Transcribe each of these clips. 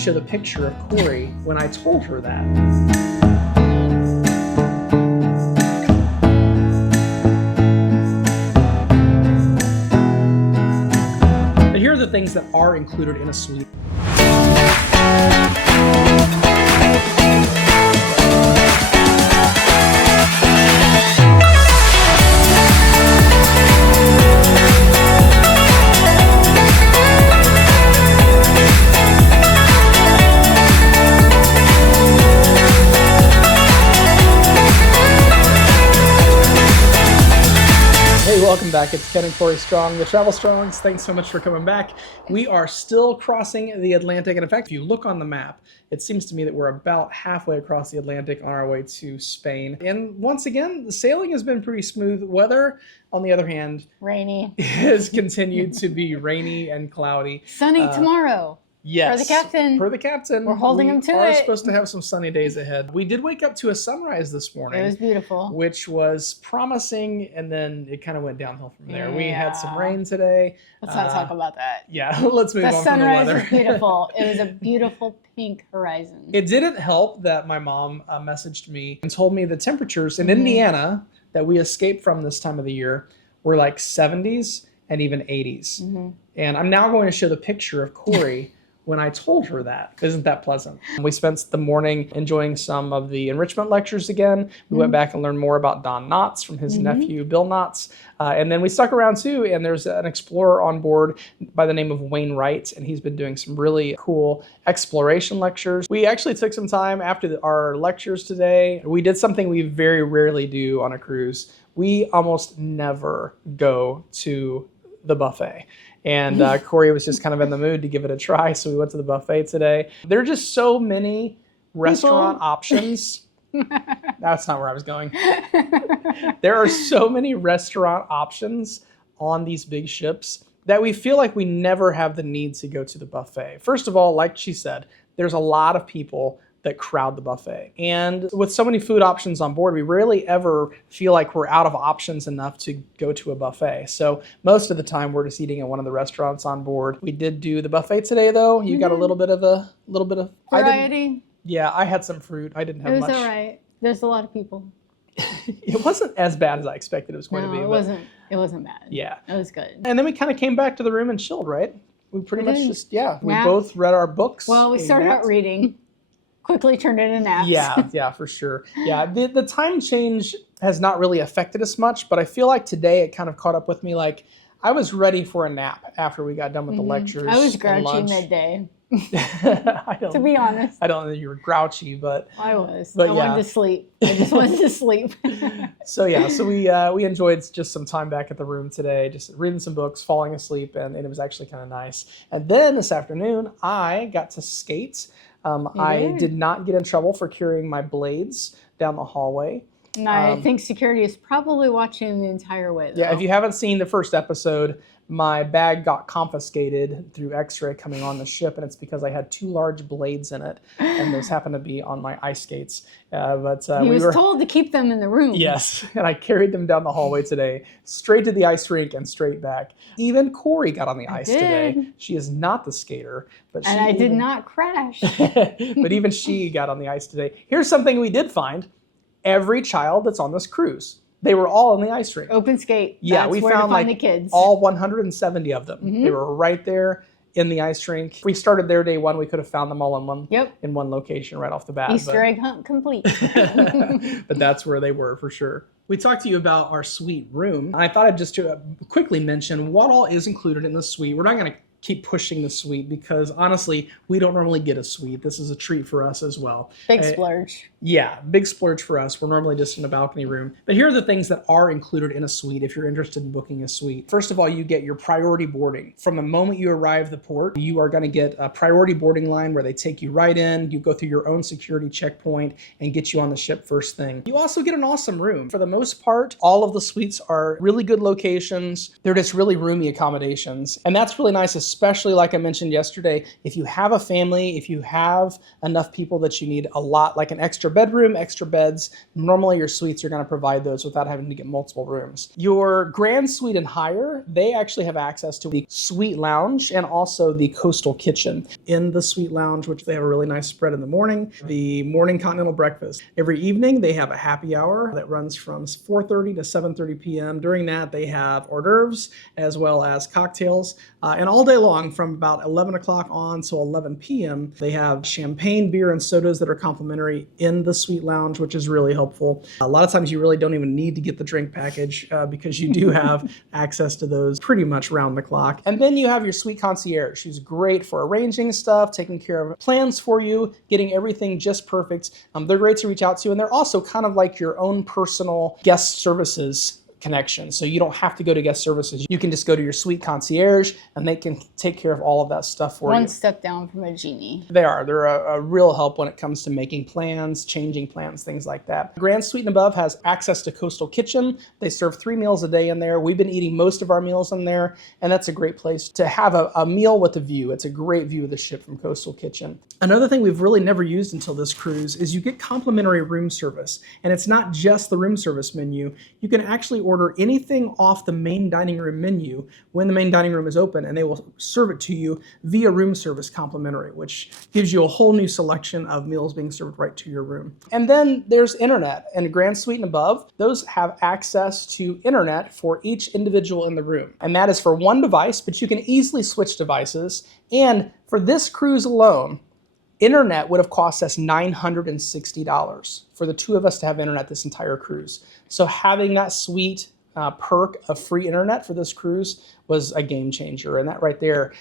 show the picture of Corey when I told her that. Here are the things that are included in a suite. Welcome back. It's Ken and Corey Strong, the Travel Strongs. Thanks so much for coming back. We are still crossing the Atlantic. And in fact, if you look on the map, it seems to me that we're about halfway across the Atlantic on our way to Spain. And once again, the sailing has been pretty smooth. Weather, on the other hand, rainy. Has continued to be rainy and cloudy. Sunny tomorrow. Yes. Per the captain. Per the captain. We're holding him to it. We are supposed to have some sunny days ahead. We did wake up to a sunrise this morning. It was beautiful. Which was promising, and then it kind of went downhill from there. Yeah. We had some rain today. Let's not talk about that. Yeah, let's move on from the sunrise weather. was beautiful. It was a beautiful pink horizon. It didn't help that my mom messaged me and told me the temperatures in Indiana that we escaped from this time of the year were like 70s and even 80s. And I'm now going to show the picture of Corey when I told her that. Isn't that pleasant? We spent the morning enjoying some of the enrichment lectures again. We went back and learned more about Don Knotts from his nephew, Bill Knotts. And then we stuck around too, and there's an explorer on board by the name of Wayne Wright, and he's been doing some really cool exploration lectures. We actually took some time after our lectures today. We did something we very rarely do on a cruise. We almost never go to the buffet. And Corey was just kind of in the mood to give it a try, so we went to the buffet today. There are just so many restaurant options. That's not where I was going. There are so many restaurant options on these big ships that we feel like we never have the need to go to the buffet. First of all, like she said, there's a lot of people that crowd the buffet. And with so many food options on board, we rarely ever feel like we're out of options enough to go to a buffet. So most of the time we're just eating at one of the restaurants on board. We did do the buffet today though. You got a little bit of variety. I had some fruit. I didn't have much. It was all right. There's a lot of people. It wasn't as bad as I expected it was going to be. It wasn't bad. Yeah. It was good. And then we kind of came back to the room and chilled, right? We pretty much just, we both read our books. Well, we started out reading. Quickly turned into naps. Yeah, for sure. Yeah, the time change has not really affected us much, but I feel like today it kind of caught up with me. Like I was ready for a nap after we got done with the lectures. I was grouchy midday. To be honest. I don't know that you were grouchy, but I was. I wanted to sleep. I just wanted to sleep. So we enjoyed just some time back at the room today, just reading some books, falling asleep, and it was actually kind of nice. And then this afternoon, I got to skate. I did not get in trouble for carrying my blades down the hallway. And I think security is probably watching the entire way, though. Yeah, if you haven't seen the first episode, my bag got confiscated through X-ray coming on the ship, and it's because I had 2 large blades in it, and those happened to be on my ice skates. He was told to keep them in the room. Yes, and I carried them down the hallway today, straight to the ice rink and straight back. Even Corey got on the ice today. She is not the skater, but I did not crash. But even she got on the ice today. Here's something we did find. Every child that's on this cruise, they were all in the ice rink. Open skate. Yeah, That's we where found to find like the kids. all 170 of them. They were right there in the ice rink. If we started there day one, we could have found them all in one location right off the bat. Easter egg hunt complete. But that's where they were for sure. We talked to you about our suite room. I thought I'd just quickly mention what all is included in the suite. We're not going to keep pushing the suite because honestly, we don't normally get a suite. This is a treat for us as well. Big splurge. Yeah, big splurge for us. We're normally just in a balcony room. But here are the things that are included in a suite if you're interested in booking a suite. First of all, you get your priority boarding. From the moment you arrive the port, you are going to get a priority boarding line where they take you right in. You go through your own security checkpoint and get you on the ship first thing. You also get an awesome room. For the most part, all of the suites are really good locations. They're just really roomy accommodations. And that's really nice, especially like I mentioned yesterday, if you have a family, if you have enough people that you need a lot, like an extra bedroom, extra beds, normally your suites are going to provide those without having to get multiple rooms. Your grand suite and higher, they actually have access to the suite lounge and also the coastal kitchen. In the suite lounge, which they have a really nice spread in the morning, the morning continental breakfast. Every evening, they have a happy hour that runs from 4:30 to 7:30 p.m. During that, they have hors d'oeuvres as well as cocktails. And all day long, from about 11 o'clock on till 11 p.m., they have champagne, beer, and sodas that are complimentary in the suite lounge, which is really helpful. A lot of times you really don't even need to get the drink package because you do have access to those pretty much round the clock. And then you have your suite concierge, who's great for arranging stuff, taking care of plans for you, getting everything just perfect. They're great to reach out to, and they're also kind of like your own personal guest services connection. So you don't have to go to guest services. You can just go to your suite concierge and they can take care of all of that stuff for you. One step down from a genie. They're a real help when it comes to making plans, changing plans, things like that. Grand Suite and Above has access to Coastal Kitchen. They serve 3 meals a day in there. We've been eating most of our meals in there, and that's a great place to have a meal with a view. It's a great view of the ship from Coastal Kitchen. Another thing we've really never used until this cruise is you get complimentary room service. And it's not just the room service menu. You can actually order anything off the main dining room menu when the main dining room is open, and they will serve it to you via room service complimentary, which gives you a whole new selection of meals being served right to your room. And then there's internet, and Grand Suite and Above, those have access to internet for each individual in the room. And that is for one device, but you can easily switch devices. And for this cruise alone, internet would have cost us $960 for the 2 of us to have internet this entire cruise. So having that sweet perk of free internet for this cruise was a game changer. And that right there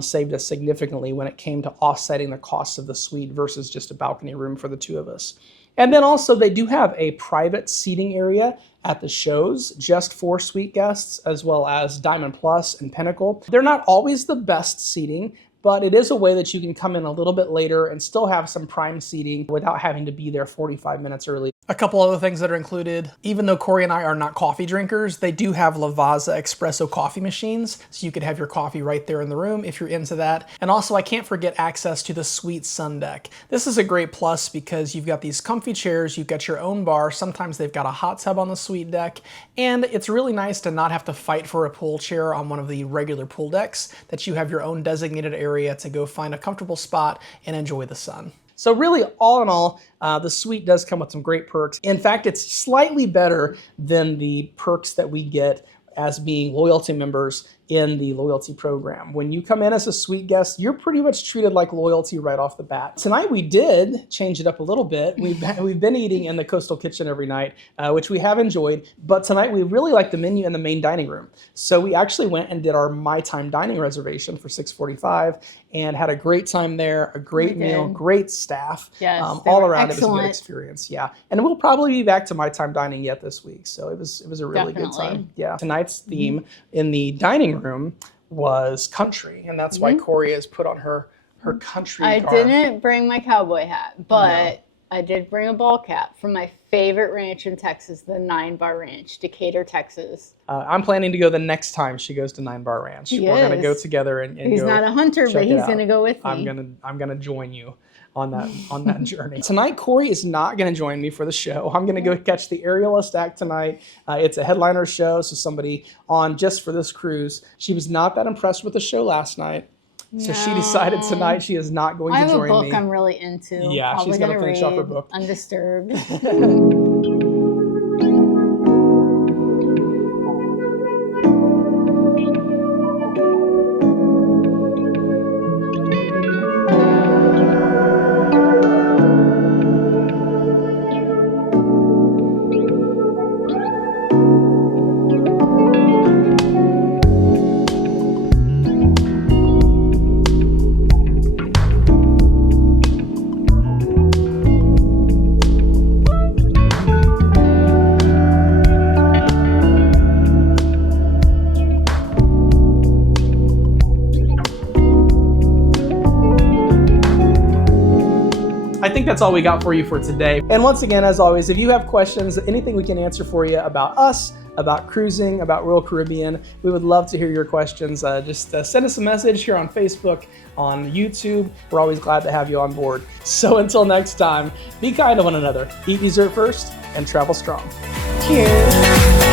saved us significantly when it came to offsetting the costs of the suite versus just a balcony room for the 2 of us. And then also they do have a private seating area at the shows just for suite guests, as well as Diamond Plus and Pinnacle. They're not always the best seating, but it is a way that you can come in a little bit later and still have some prime seating without having to be there 45 minutes early. A couple other things that are included, even though Corey and I are not coffee drinkers, they do have Lavazza espresso coffee machines, so you could have your coffee right there in the room if you're into that. And also, I can't forget access to the suite sun deck. This is a great plus because you've got these comfy chairs, you've got your own bar, sometimes they've got a hot tub on the suite deck, and it's really nice to not have to fight for a pool chair on one of the regular pool decks, that you have your own designated area to go find a comfortable spot and enjoy the sun. So really, all in all, the suite does come with some great perks. In fact, it's slightly better than the perks that we get as being loyalty members in the loyalty program. When you come in as a suite guest, you're pretty much treated like loyalty right off the bat. Tonight we did change it up a little bit. We've been eating in the Coastal Kitchen every night, which we have enjoyed, but tonight we really like the menu in the main dining room. So we actually went and did our My Time dining reservation for $645 and had a great time there, a great meal, great staff. Yes, all around excellent. It was a good experience. Yeah. And we'll probably be back to My Time dining yet this week. So it was a really good time. Yeah. Tonight's theme in the dining room was country, and that's why Corey has put on her country I garb. didn't bring my cowboy hat, but I did bring a ball cap from my favorite ranch in Texas, the 9 Bar Ranch, Decatur, Texas. I'm planning to go the next time she goes to 9 Bar Ranch. We're going to go together and he's go not a hunter, but he's going to go with me. I'm gonna join you on that journey. Tonight, Corey is not going to join me for the show. I'm going to go catch the aerialist act tonight. It's a headliner show, so somebody on just for this cruise. She was not that impressed with the show last night. So she decided tonight she is not going to join me. I have a book I'm really into. Yeah, Probably she's going to finish off her book. Undisturbed. think that's all we got for you for today. And once again, as always, if you have questions, anything we can answer for you about us, about cruising, about Royal Caribbean, we would love to hear your questions. Just send us a message here on Facebook, on YouTube. We're always glad to have you on board. So until next time, be kind to one another, eat dessert first, and travel strong. Cheers.